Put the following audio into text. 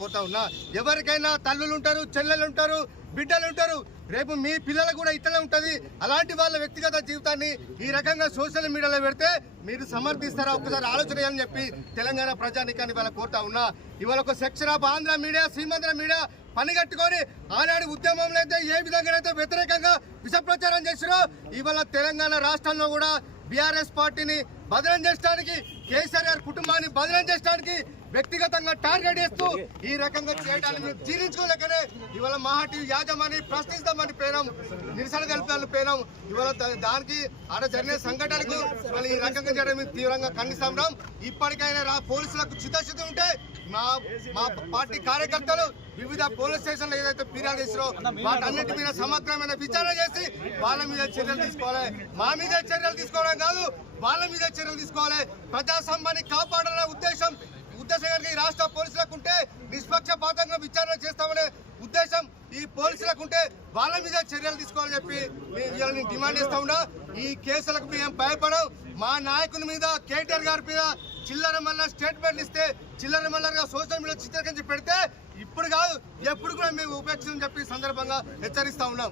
కోరుతా ఉన్నా. ఎవరికైనా తల్లులు ఉంటారు, చెల్లెలు ఉంటారు, బిడ్డలు ఉంటారు. రేపు మీ పిల్లలకు కూడా ఇట్లనే ఉంటుంది. అలాంటి వాళ్ళ వ్యక్తిగత జీవితాన్ని ఈ రకంగా సోషల్ మీడియాలో పెడితే మీరు సమర్థిస్తారా? ఒక్కసారి ఆలోచన చేయాలని చెప్పి తెలంగాణ ప్రజానికాన్ని వాళ్ళ కోరుతా ఉన్నా. ఇవాళ ఒక section of Andhra media, Seemandhra media పని కట్టుకొని ఆనాడు ఉద్యమంలో అయితే ఏ విధంగా అయితే వ్యతిరేకంగా విష ప్రచారం చేసిరో ఇవాళ తెలంగాణ రాష్ట్రంలో కూడా బీఆర్ఎస్ పార్టీని బదనం చేయడానికి, కేసీఆర్ గారి కుటుంబాన్ని బదనం చేయడానికి వ్యక్తిగతంగా టార్గెట్ చేస్తూ ఈ రకంగా చేయడానికి మేము జీర్ణించుకోలేకనే ఇవాళ మహాటి యాజమాని ప్రశ్నిస్తామని పేరం, నిరసన తెలిపాలని పేరం. ఇవాళ దానికి ఆడ జరిగిన సంఘటనలకు ఇవాళ ఈ రకంగా చేయడం మేము తీవ్రంగా ఖండిస్తున్నాం. ఇప్పటికైనా పోలీసులకు చిత్తశుద్ధి ఉంటే మా పార్టీ కార్యకర్తలు వివిధ పోలీస్ స్టేషన్లు ఏదైతే ఫిర్యాదు చేసిరో వాటన్నిటి మీద సమగ్రమైన విచారణ చేసి వాళ్ళ మీద చర్యలు తీసుకోవాలి. మా మీద చర్యలు తీసుకోవడం కాదు, వాళ్ళ మీద చర్యలు తీసుకోవాలి. ప్రజాస్వామ్యాన్ని కాపాడాలనే ఉద్దేశం ఈ రాష్ట్ర పోలీసులకు ఉంటే నిష్పక్షపాతంగా విచారణ చేస్తామనే ఉద్దేశం ఈ పోలీసులకు ఉంటే వాళ్ళ మీద చర్యలు తీసుకోవాలని చెప్పి మేము డిమాండ్ చేస్తా ఉన్నా. ఈ కేసులకు మేము భయపడం. మా నాయకుని మీద, కేటీఆర్ గారి మీద చిల్లర మల్లర స్టేట్మెంట్ ఇస్తే చిల్లర మల్లరగా సోషల్ మీడియా చిత్రీకరించి పెడితే ఇప్పుడు కాదు ఎప్పుడు కూడా మేము ఉపేక్షించని చెప్పి సందర్భంగా హెచ్చరిస్తా ఉన్నాం.